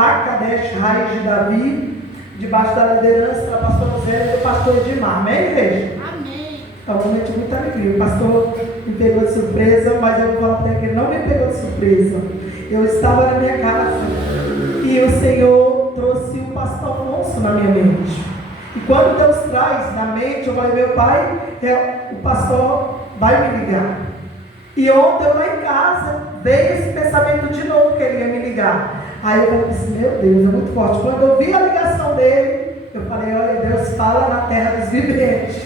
Mar Kadesh, Raiz de Davi, debaixo da liderança da pastora Zé e do pastor Edmar. Amém, igreja? Amém. É um momento de muita alegria. O pastor me pegou de surpresa, mas eu vou falar para ele que ele não me pegou de surpresa. Eu estava na minha casa e o Senhor trouxe o pastor Afonso na minha mente. E quando Deus traz na mente, eu falei, meu pai, o pastor vai me ligar. E ontem eu lá em casa, veio esse pensamento de novo que ele ia me ligar. Aí eu disse, meu Deus, é muito forte. Quando eu vi a ligação dele, eu falei, olha, Deus fala na terra dos viventes.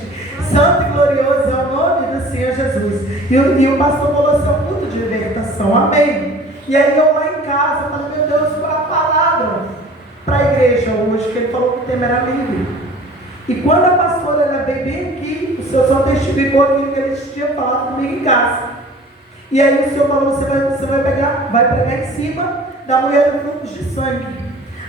Santo e glorioso é o nome do Senhor Jesus. E o pastor falou assim, é um culto de libertação, amém. E aí eu lá em casa, falei, meu Deus, qual a palavra para a igreja hoje? Que ele falou que o tema era livre. E quando a pastora ela veio bem aqui, o Senhor só testificou aquilo que eles tinham falado comigo em casa. E aí o Senhor falou, você vai pregar em cima da mulher do fluxo de sangue.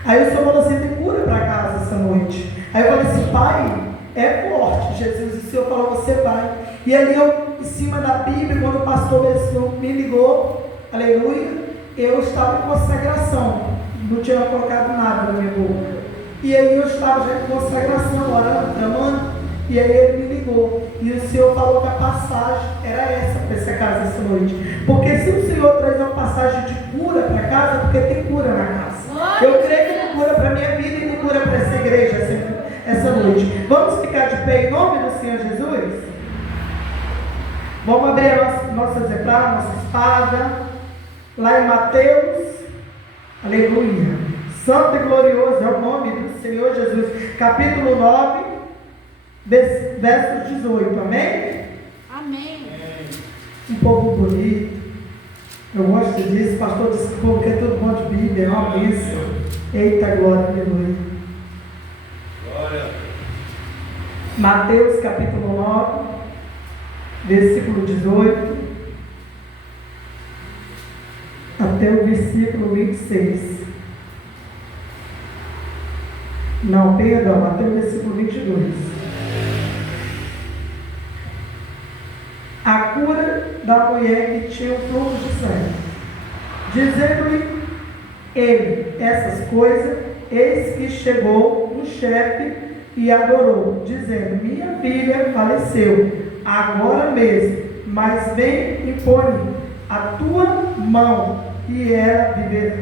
Aí o Senhor falou assim, tem cura para casa essa noite. Aí eu falei assim, pai, é forte, Jesus. E o Senhor falou, você vai. E ali eu, em cima da Bíblia, quando o pastor me ligou, aleluia, eu estava em consagração. Não tinha colocado nada na minha boca. E aí eu estava já em consagração, orando, clamando. E aí ele me ligou. E o Senhor falou que a passagem era essa para essa casa essa noite. Porque se o Senhor traz uma passagem de cura para casa, porque tem cura na casa. Eu creio que tem cura para a minha vida e tem cura para essa igreja essa noite. Vamos ficar de pé em nome do Senhor Jesus? Vamos abrir a nossa exemplar, nossa espada. Lá em Mateus. Aleluia. Santo e glorioso é o nome do Senhor Jesus. Capítulo 9, versos 18. Amém? Amém. Um povo bonito. Eu gosto disso. O pastor disse que o povo quer tudo bom de Bíblia. É uma bênção. Eita glória, aleluia. Glória. Mateus capítulo 9, versículo 18. Até o versículo 26. Não, perdão, até o versículo 22. A cura da mulher que tinha o fluxo de sangue. Dizendo-lhe ele essas coisas, eis que chegou um chefe e adorou, dizendo, minha filha faleceu agora mesmo, mas vem e põe a tua mão e ela viverá.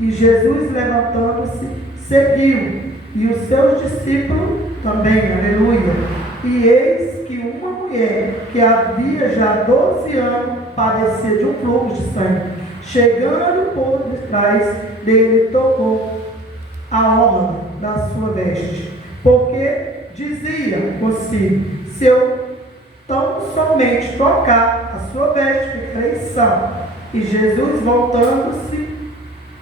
E Jesus, levantando-se, seguiu, e os seus discípulos também, aleluia. E eis que uma mulher que havia já 12 anos padecia de um fluxo de sangue, chegando por detrás dele, tocou a orla da sua veste, porque dizia consigo, se eu tão somente tocar a sua veste, ficarei sã. E Jesus, voltando-se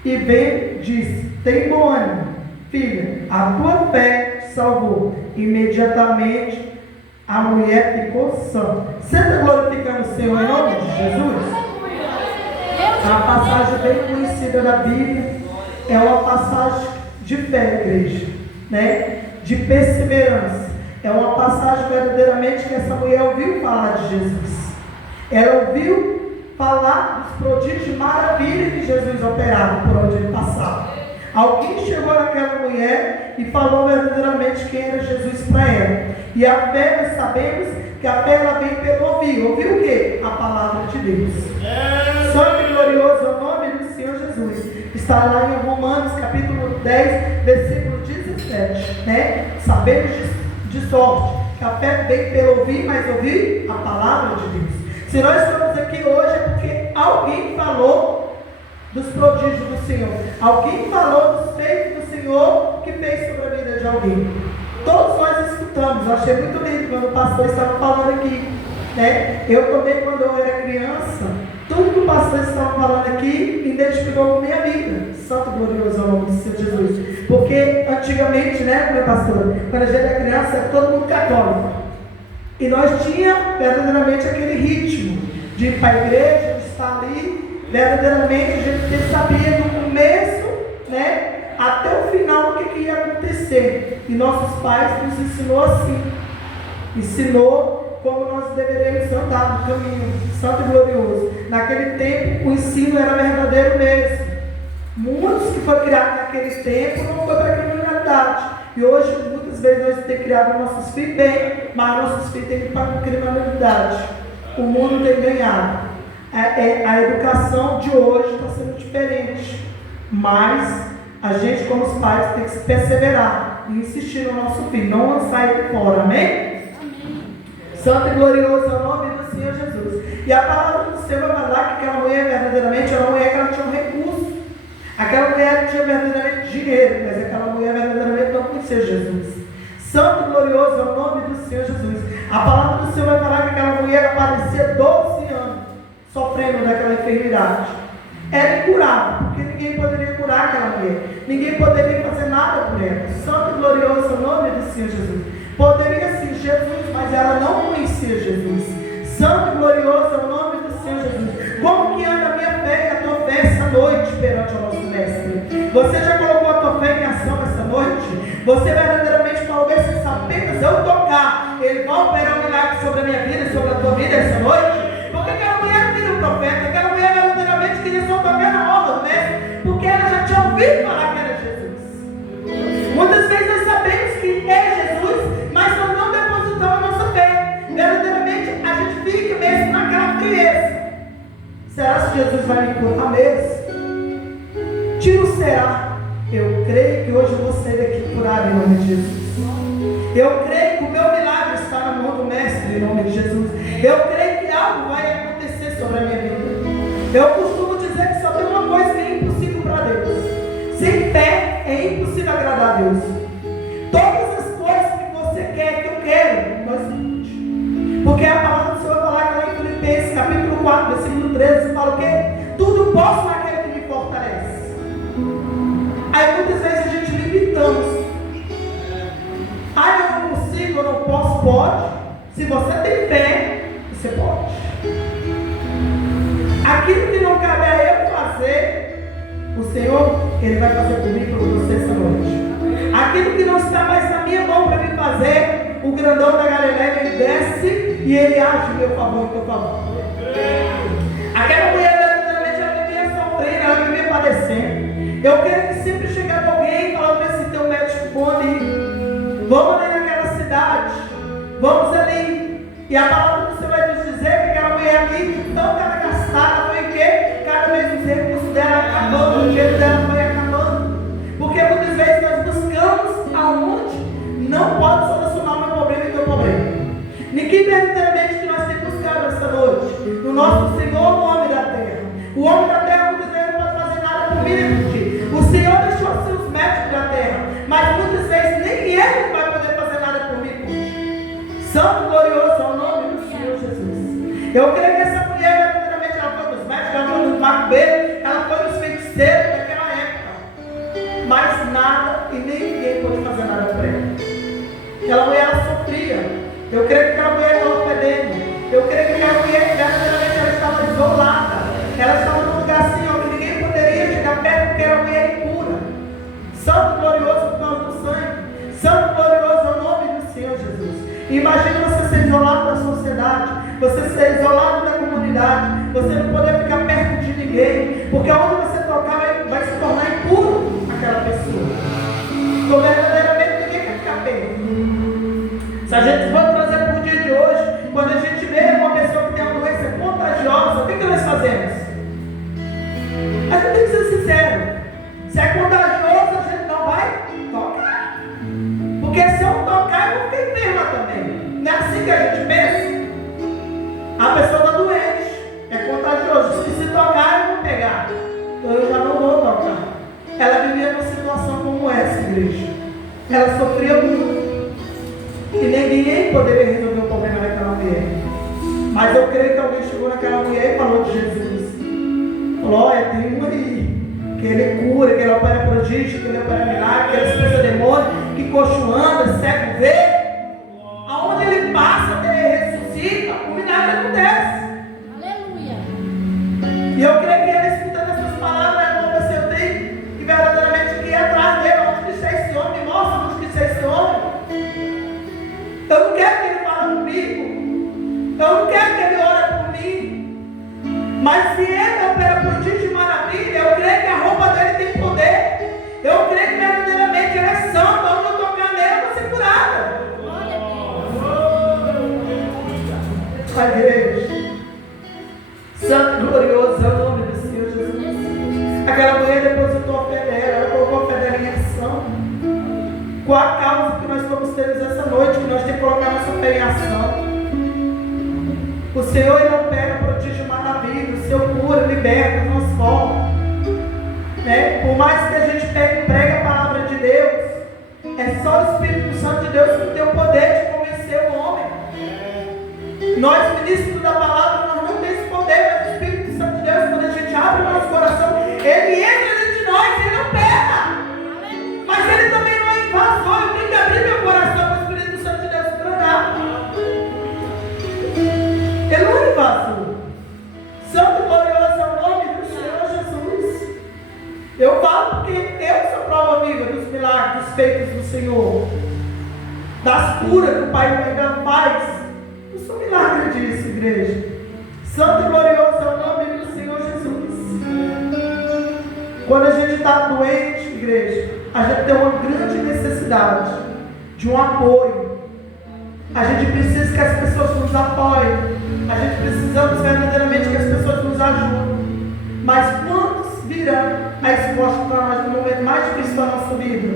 e vendo, disse, tem bom ânimo, filha, a tua fé te salvou. Imediatamente a mulher ficou sã. Você está glorificando o Senhor em nome de Jesus? É uma passagem bem conhecida da Bíblia. É uma passagem de fé, igreja, né? De perseverança. É uma passagem verdadeiramente que essa mulher ouviu falar de Jesus. Ela ouviu falar dos prodígios e maravilhas que Jesus operava por onde ele passava. Alguém chegou naquela mulher e falou verdadeiramente quem era Jesus para ela. E a fé, nós sabemos que a fé ela vem pelo ouvir. Ouvir o quê? A palavra de Deus. Santo e glorioso é o nome do Senhor Jesus. Está lá em Romanos capítulo 10, versículo 17. Né? Sabemos de sorte que a fé vem pelo ouvir, mas ouvir a palavra de Deus. Se nós estamos aqui hoje é porque alguém falou dos prodígios do Senhor. Alguém falou dos feitos do Senhor que fez sobre a vida de alguém. Todos nós escutamos. Eu achei muito lindo quando o pastor estava falando aqui. Né? Eu também, quando eu era criança, tudo que o pastor estava falando aqui me identificou com minha vida. Santo e glorioso é o nome do Senhor Jesus. Porque antigamente, né, meu pastor, quando a gente era criança, era todo mundo católico. E nós tínhamos verdadeiramente aquele ritmo de ir para a igreja, de estar ali. Verdadeiramente a gente sabia do começo, né, até o final o que ia acontecer. E nossos pais nos ensinou assim. Ensinou como nós deveríamos andar no caminho santo e glorioso. Naquele tempo o ensino era verdadeiro mesmo. Muitos que foram criados naquele tempo não foi para a criminalidade. E hoje, muitas vezes, nós temos criado nossos filhos bem, mas nossos filhos têm ido para a criminalidade. O mundo tem ganhado. A educação de hoje está sendo diferente. Mas a gente, como os pais, tem que se perseverar e insistir no nosso filho, não lançar ele fora. Amém? Santo e glorioso é o nome do Senhor Jesus. E a palavra do Senhor vai falar que aquela mulher verdadeiramente era uma mulher que ela tinha um recurso. Aquela mulher tinha verdadeiramente dinheiro, mas aquela mulher verdadeiramente não conhecia Jesus. Santo e glorioso é o nome do Senhor Jesus. A palavra do Senhor vai falar que aquela mulher aparecia 12 anos sofrendo daquela enfermidade. Era incurável, porque ninguém poderia curar aquela mulher. Ninguém poderia fazer nada por ela. Santo e glorioso é o nome do Senhor Jesus. Poderia sim Jesus, mas ela não conhecia Jesus. Santo e glorioso é o nome do Senhor Jesus. Como que anda a minha fé e a tua fé essa noite perante o nosso Mestre? Você já colocou a tua fé em ação essa noite? Você verdadeiramente falou, se apenas eu tocar, Ele vai operar um milagre sobre a minha vida e sobre a tua vida essa noite? Porque aquela mulher queria um profeta, aquela mulher verdadeiramente queria só tocar na obra do Mestre, porque ela já tinha ouvido falar que era Jesus. Muitas vezes nós sabemos que é Jesus, mas nós não depositamos a nossa fé. Verdadeiramente a gente fica mesmo naquela frieza. Será que Jesus vai me curar mesmo? Tira o será. Eu creio que hoje eu vou sair daqui curado em nome de Jesus. Eu creio que o meu milagre está na mão do Mestre em nome de Jesus. Eu creio que algo vai acontecer sobre a minha vida. Eu costumo dizer que só tem uma coisa que é impossível para Deus. Sem fé é impossível agradar a Deus. Todas as coisas que você quer, que eu quero, nós temos. Porque a palavra do Senhor vai falar que lá em Filipenses, capítulo 4, versículo 13, fala o quê? Tudo posso naquele que me fortalece. Aí muitas vezes a gente limitamos. Eu não consigo, eu não posso, pode. Se você tem fé, você pode. Aquilo que não cabe a eu fazer, o Senhor, Ele vai fazer comigo, por você essa noite. Aquilo que não está mais na minha mão para me fazer, o grandão da Galileia, Ele desce e Ele age em meu favor, em teu favor. Aquela mulher verdadeiramente, ela vivia sofrendo, ela vivia padecendo. Eu quero que sempre chegava alguém e falava assim, tem um médico bom ali. Vamos ali naquela cidade. Vamos ali. E a palavra do Senhor vai nos dizer que aquela mulher ali, tão que ela gastada, foi o quê? Cada vez os recursos dela acabando, o dinheiro dela foi acabando. Porque muitas vezes nós buscamos aonde não pode solucionar o meu problema e o teu problema. Ninguém verdadeiramente que nós temos buscado essa noite. No nosso Senhor, o homem da terra. O homem da terra muitas vezes não pode fazer nada por mim nem por ti. O Senhor deixou ser os médicos da terra. Mas muitas vezes nem Ele vai poder fazer nada por mim e por ti. Santo e glorioso é o nome do Senhor Jesus. Eu creio que essa mulher verdadeiramente ela foi dos médicos, ela foi dos macumbeiros, ela foi dos feiticeiros daquela época. Mas nada e nem ninguém pôde fazer nada por ela. Aquela mulher ela sofria. Eu creio que aquela mulher estava fedendo. Eu creio que aquela mulher verdadeiramente ela estava isolada. Ela estava num lugar assim, ó, que ninguém poderia chegar perto porque era uma mulher impura. Santo glorioso por causa do sangue. Santo glorioso é o nome do Senhor Jesus. Imagina você ser isolado da sociedade, você ser isolado da comunidade, você não poder ficar perto de ninguém, porque onde você tocar vai se tornar impuro aquela pessoa. Então verdadeiramente ninguém quer ficar perto. Se a gente for trazer para o dia de hoje, quando a gente vê uma pessoa que tem uma doença contagiosa, o que nós fazemos? A gente tem que ser sincero. Se é contagioso, a gente não vai tocar. Porque se eu tocar, eu vou ficar enferma também. Não é assim que a gente pensa? A pessoa está doente, é contagioso. Se tocar, eu vou pegar. Então eu já não vou tocar. Ela vivia numa situação como essa, igreja. Ela sofria muito. E ninguém poderia resolver o problema daquela mulher. Mas eu creio que alguém chegou naquela mulher e falou de Jesus. Falou, olha, tem um aí, que ele cura, que ele opera prodígio, que ele opera milagre, que ele expulsa demônio, que coxo anda, cego vê. Aonde ele passa, ele ressuscita, o milagre acontece. Aleluia. E eu creio que ele, escutando essas palavras, ele falou assim, eu tenho que verdadeiramente ir atrás dele, onde que está esse homem, me mostra onde que está esse homem. Eu não quero que ele fale comigo. Eu não quero que ele ore por mim. Mas se ele opera prodígio e maravilha, eu creio que a roupa dele tem fé em ação. O Senhor, Ele opera prodígio maravilha. O Senhor cura, liberta, transforma. Né? Por mais que a gente pegue e pregue a palavra de Deus, é só o Espírito Santo de Deus que tem o poder de convencer o homem. Nós, ministros da palavra, nós não temos esse poder, mas o Espírito Santo de Deus, quando a gente abre o nosso coração, Ele entra dentro de nós, Ele opera. Mas Ele também não é invasor. Eu tenho que abrir meu coração para o Espírito Santo de Deus entrar. Ele não é invasor. Santo e glorioso é o nome do Senhor Jesus. Eu falo porque eu sou prova viva dos milagres, dos feitos do Senhor, das curas que o Pai Pegão faz. Eu sou milagre disso, igreja. Santo e glorioso é o nome do Senhor Jesus. Quando a gente está doente, igreja, a gente tem uma grande necessidade de um apoio. A gente precisa que as pessoas nos apoiem. A gente precisamos verdadeiramente que as pessoas nos ajudem. Mas quantos virão a resposta para nós no momento mais difícil da nossa vida?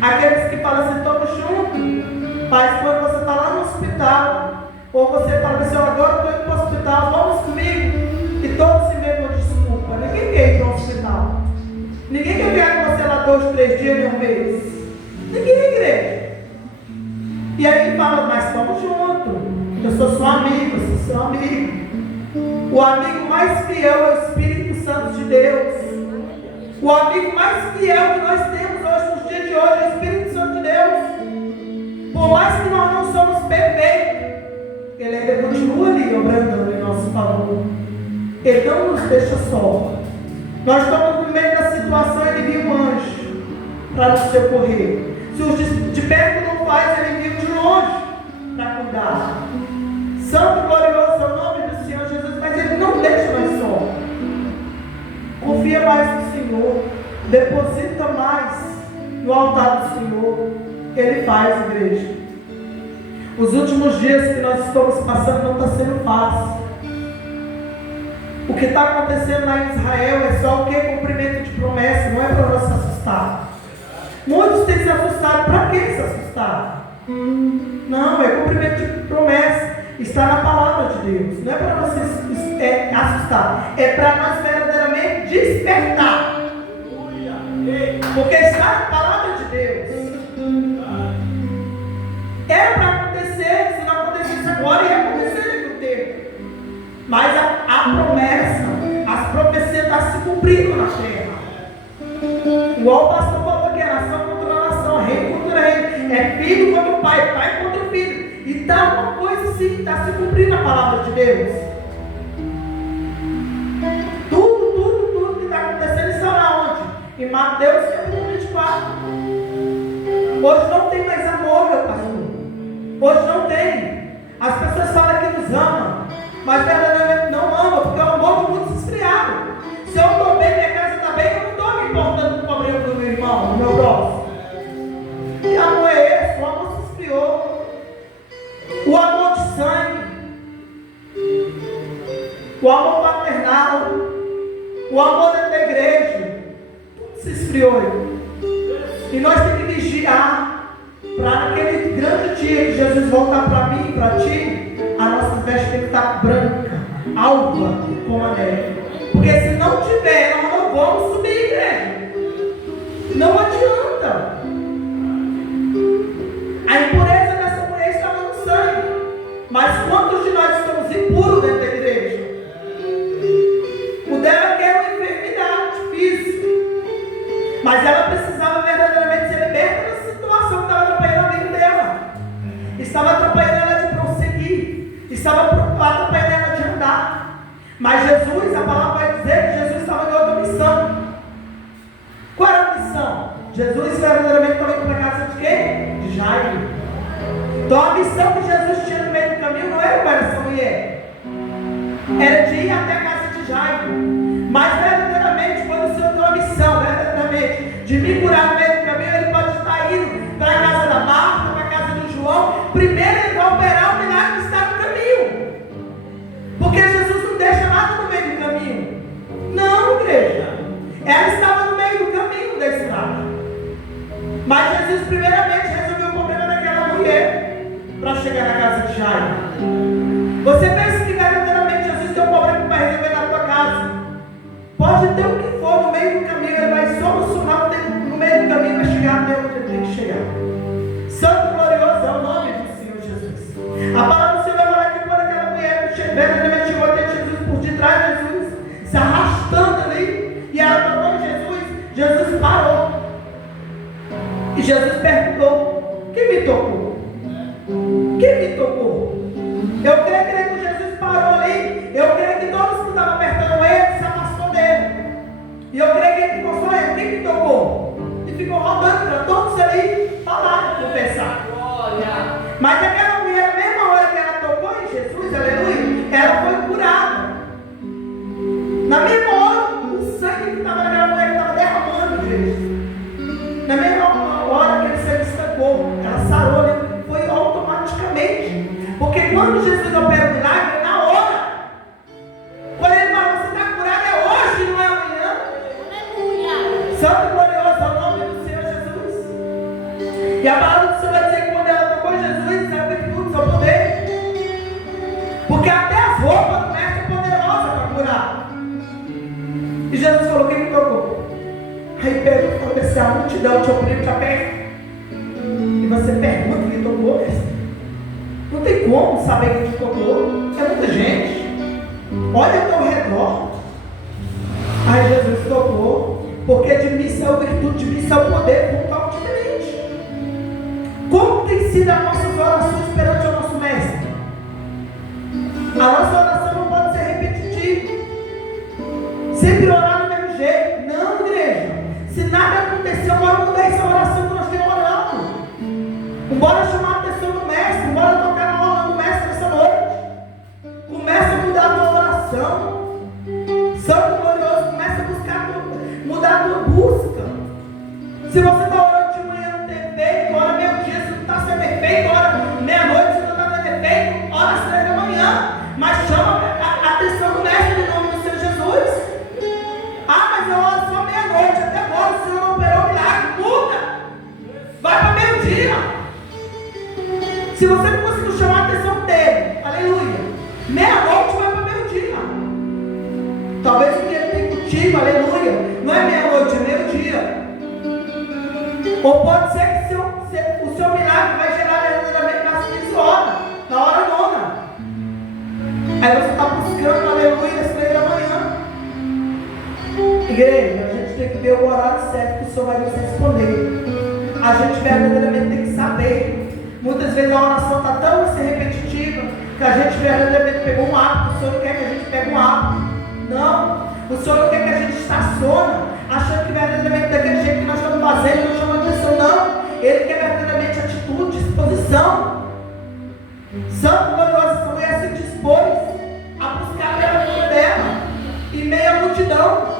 Aqueles que falam assim, estamos juntos. Mas quando você está lá no hospital, ou você fala assim, agora eu estou indo para o hospital, vamos comigo. E todos se inventam de desculpa. Ninguém quer ir para o hospital. Ninguém quer ficar com você lá 2, 3 dias em um mês. Ninguém, igreja. E aí fala, mas estamos juntos. Eu sou seu amigo, eu sou seu amigo. O amigo mais fiel é o Espírito Santo de Deus. O amigo mais fiel que nós temos hoje, nos dias de hoje, é o Espírito Santo de Deus. Por mais que nós não somos perfeitos, Ele ainda continua ali obrando em nosso favor. Ele não nos deixa só. Nós estamos no meio da situação, Ele envia um anjo para nos socorrer. Se os de perto não faz, Ele envia de longe para cuidar. Santo e glorioso é o nome do Senhor Jesus, mas Ele não deixa nós só. Confia mais no Senhor, deposita mais no altar do Senhor. Ele faz, igreja. Os últimos dias que nós estamos passando não está sendo fácil. O que está acontecendo lá em Israel é só o que? Cumprimento de promessa, não é para nós se assustar. Muitos têm se assustado. Para que se assustar? Não, é cumprimento de promessa. Está na palavra de Deus. Não é para nós se assustar. É para nós verdadeiramente despertar. Porque está na palavra de Deus. Era para acontecer. Se não acontecesse agora, ia acontecer daqui a tempo. Mas a promessa, as profecias estão se cumprindo na terra. Igual o pastor falou que é nação contra nação, rei contra rei, é filho contra o pai, pai contra o filho. E está uma coisa assim, está se cumprindo a palavra de Deus. Tudo que está acontecendo está lá onde? Em Mateus capítulo 24. Hoje não tem mais amor, meu pastor. Hoje não tem. As pessoas falam que nos amam, mas verdadeiramente não amam, porque o amor de muitos se esfriaram. Se eu estou bem, minha casa está bem, eu não estou me importando com o problema do meu irmão, do meu próximo. Que amor é esse? O amor se esfriou. O amor de sangue, o amor paternal, o amor dentro da igreja, tudo se esfriou. E nós temos que vigiar para aquele grande dia que Jesus voltar para mim e para ti, as nossas vestes têm que estar branca, alva como a neve. Porque se não tiver, nós não vamos subir, igreja. Não adianta. A impureza dessa mulher estava no sangue. Mas quantos de nós estamos impuros dentro da igreja? O dela quer uma enfermidade física. Mas ela precisava verdadeiramente ser liberta dessa situação que estava atrapalhando a vida dela. Estava atrapalhando ela de prosseguir. Estava atrapalhando ela de andar. Mas Jesus, a palavra vai dizer que Jesus estava em outra missão. Qual era a missão? Jesus verdadeiramente estava indo para a casa de quem? De Jairo. Então a missão que Jesus tinha no meio do caminho não era para essa mulher. Era de ir até a casa de Jairo. Mas verdadeiramente, quando o Senhor tem uma missão, verdadeiramente, de me curar no meio do caminho, Ele pode estar indo para a casa da Marta, para a casa do João. Primeiro Ele vai operar o milagre que está no caminho. Porque Jesus não deixa nada no meio do caminho. Não, igreja. Ela estava no meio do caminho da estrada. Mas Jesus primeiramente resolveu o problema daquela mulher para chegar casa de Jairo. Você pensa que verdadeiramente Jesus tem um problema para resolver na tua casa? Pode ter o que for no meio do caminho, ele vai solucionar no meio do caminho, vai chegar até onde ele tem que chegar. Santo e glorioso é o nome do Senhor Jesus. A palavra do Senhor vai falar que quando aquela mulher verdadeiramente chegou até Jesus, por detrás de Jesus, se arrastando ali, e ela tocou em Jesus, Jesus parou. E Jesus perguntou: quem me tocou? Quem me tocou? Eu creio que quando Jesus parou ali, eu creio que todos que estavam apertando ele se afastou dele. E eu creio que ele ficou só ele: quem me tocou? E ficou rodando para todos ali falar, confessar. Mas aquela mulher, na mesma hora que ela tocou em Jesus, aleluia, ela foi curada. Na mesma hora, o sangue que estava naquela mulher estava derramando, igreja. Na mesma hora que ele se estancou, ela sarou ali, foi automaticamente. Porque quando Jesus opera o milagre, é na hora. Quando ele fala: você está curado, é hoje, não é amanhã. Santo e glorioso é o nome do Senhor Jesus. E a palavra do Senhor vai dizer que quando ela tocou em Jesus, saiu virtude, seu poder. Porque até as roupas do mestre é poderosa para curar. E Jesus falou: quem me tocou? Aí Pedro falou assim: a multidão te oprime, te aperta. E você pergunta quem tocou, mestre? Não tem como saber quem te tocou. É muita gente. Olha ao teu redor. Aí Jesus tocou, porque de mim saiu virtude, de mim saiu poder, um toque diferente. Como tem sido as nossas orações perante o nosso mestre? A nossa oração não pode ser repetitiva. Sempre orar do mesmo jeito. Não, igreja. Se nada aconteceu, bora mudar essa oração que nós estamos orando. Bora chamar a atenção do mestre. Bora tocar na aula do mestre essa noite. Começa a mudar a tua oração. Santo glorioso, começa a buscar, mudar a tua busca. Se você está orando de manhã não tem efeito, ora meio-dia, se não está sendo efeito, ora meia-noite, se não está tendo efeito, ora às 3 da manhã. Mas chama a atenção do mestre em nome do Senhor Jesus. Ah, mas eu oro só meia-noite, até agora o Senhor não operou o milagre. Muda! Vai para meio-dia. Se você não conseguiu chamar a atenção dele, aleluia, meia-noite vai para meio-dia. Talvez o que ele tem contigo, aleluia, não é meia-noite, é meio-dia. Ou pode ser que o seu milagre vai gerar verdadeiramente nas 15 horas, na hora nona. Aí você está buscando, aleluia, às 3 da manhã. Igreja, a gente tem que ver o horário certo que o Senhor vai nos responder. A gente verdadeiramente tem que saber. Muitas vezes a oração está tão assim, repetitiva que a gente verdadeiramente pegou um hábito. O Senhor não quer que a gente pegue um hábito. Não. O Senhor não quer que a gente estaciona achando que verdadeiramente daquele jeito que nós estamos fazendo, não chama atenção. Não. Ele quer verdadeiramente atitude, disposição. Santo glorioso, essa mulher se dispôs a buscar a maravilha dela em meio à multidão.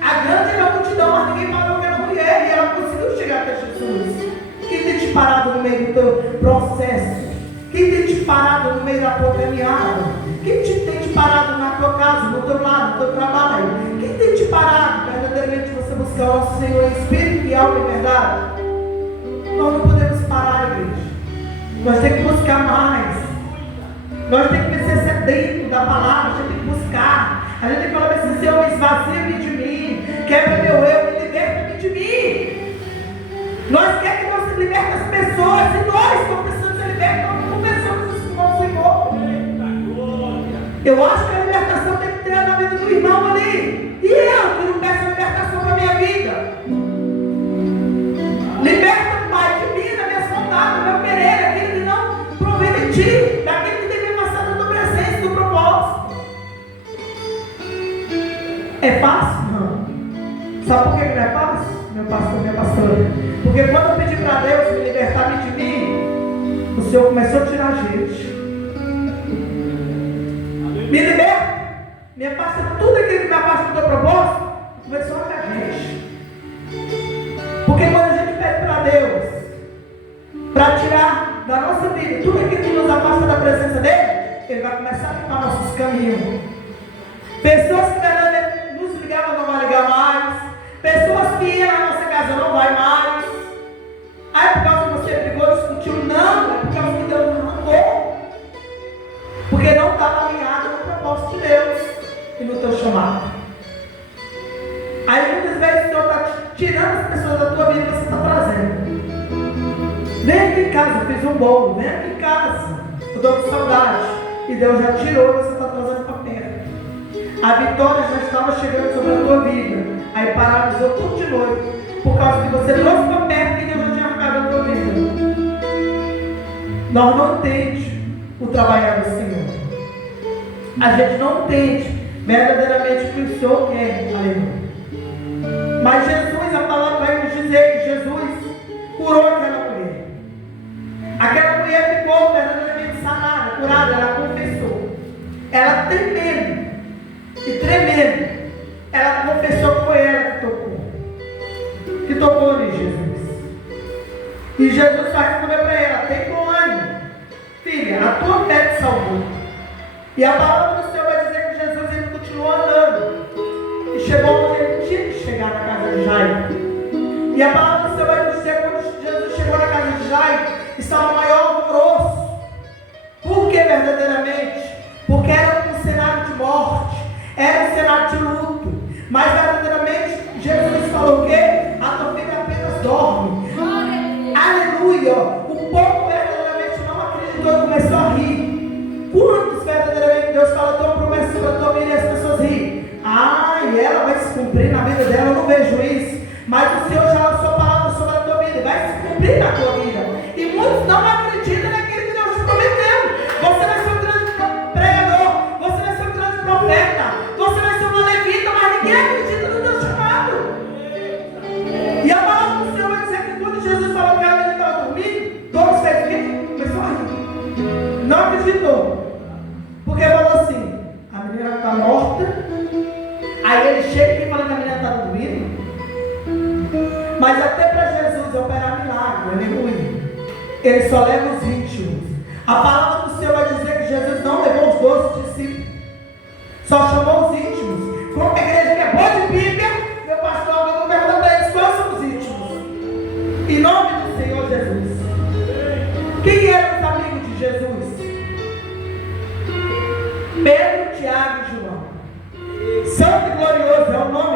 A grande era a multidão, mas ninguém parou aquela mulher e ela conseguiu chegar até Jesus. Quem tem te parado no meio do teu processo? Quem tem te parado no meio da tua caminhada? Quem tem te parado na tua casa, no teu lado, no teu trabalho? Quem tem te parado verdadeiramente você buscar o nosso Senhor em espírito e alma e verdade? Nós não podemos parar, igreja. Nós temos que buscar mais. Nós temos que ser sedentos da palavra. A gente tem que buscar. A gente tem que falar assim: Senhor, esvazia-me de mim, quebra meu eu, liberta-me de mim. Nós queremos que Deus liberte as pessoas, e nós não precisamos ser libertos, nós não pensamos isso com o Senhor. Eu acho que a libertação tem que ter na vida do irmão ali. E eu que não peço a libertação para a minha vida. Liberta, Pai, de mim, das minhas vontades, do meu querer, daquilo que não provém de ti, daquilo que deve passar da tua presença, do propósito. É fácil? Não. Sabe por que não é fácil? Meu pastor, minha pastora. Porque quando eu pedi para Deus me libertar de mim, o Senhor começou a tirar a gente. Me liberta, me afasta tudo aquilo que me afasta do teu propósito. Começou a tirar a gente. Porque quando a gente pede para Deus para tirar da nossa vida tudo aquilo que nos afasta da presença dele, Ele vai começar a limpar nossos caminhos. Pessoas que verdadeiramente nos ligavam não vai ligar mais. Pessoas que iam na nossa casa não vai mais. Ah, é por causa que você brigou, discutiu? Não, é por causa que Deus arrancou. da tua vida você está trazendo. Vem aqui em casa, eu fiz um bolo, vem aqui em casa, eu estou com saudade. E Deus já tirou e você está trazendo para perto. A vitória já estava chegando sobre a tua vida. Aí paralisou tudo de noite. Por causa que você trouxe para perto e Deus já tinha arrancado a tua vida. Nós não entendemos o trabalhar do Senhor. A gente não entende verdadeiramente o que o Senhor quer. Aleluia. Mas Jesus, a palavra vai nos dizer que Jesus curou aquela mulher. Aquela mulher ficou verdadeiramente sanada, curada, ela confessou. Ela tremendo e tremendo, ela confessou que foi ela que tocou em Jesus. E Jesus vai responder para ela: tem bom ânimo, filha, a tua fé te salvou. E a palavra do Senhor vai dizer que Jesus ele continuou andando e chegou onde ele tinha que chegar, na casa de Jairo. E a palavra do Senhor vai nos dizer que quando Jesus chegou na casa de Jairo, estava maior alvoroço. Por que verdadeiramente? Porque era um cenário de morte, era um cenário de luto. Mas verdadeiramente Jesus falou o quê? A tua filha apenas dorme. Aleluia! O povo verdadeiramente não acreditou e começou a rir. Quantos verdadeiramente Deus fala, tem uma promessa para a tua vida e as pessoas riem? Ah, e ela vai se cumprir na vida dela, eu não vejo isso. Mas o Senhor já lançou palavras sobre a tua vida, vai se cumprir na tua vida. E muitos não acreditam naquilo que Deus te prometeu. Você vai ser um grande pregador, você vai ser um grande profeta, você vai ser uma levita, mas ninguém acredita no teu chamado. E a palavra do Senhor vai dizer que quando Jesus falou que ela estava dormindo, todos fez o quê? Começou a rir. Não acreditou. Porque falou assim: a menina está morta. Aí ele chega e fala que a menina está dormindo. Mas até para Jesus operar milagre, aleluia, ele só leva os íntimos. A palavra do Senhor vai dizer que Jesus não levou os 12 discípulos, só chamou os íntimos. Como a igreja que é boa de Bíblia, meu pastor, eu vou perguntar para eles quais são os íntimos. Em nome do Senhor Jesus. Quem eram os amigos de Jesus? Pedro, Tiago e João. Santo e glorioso é o nome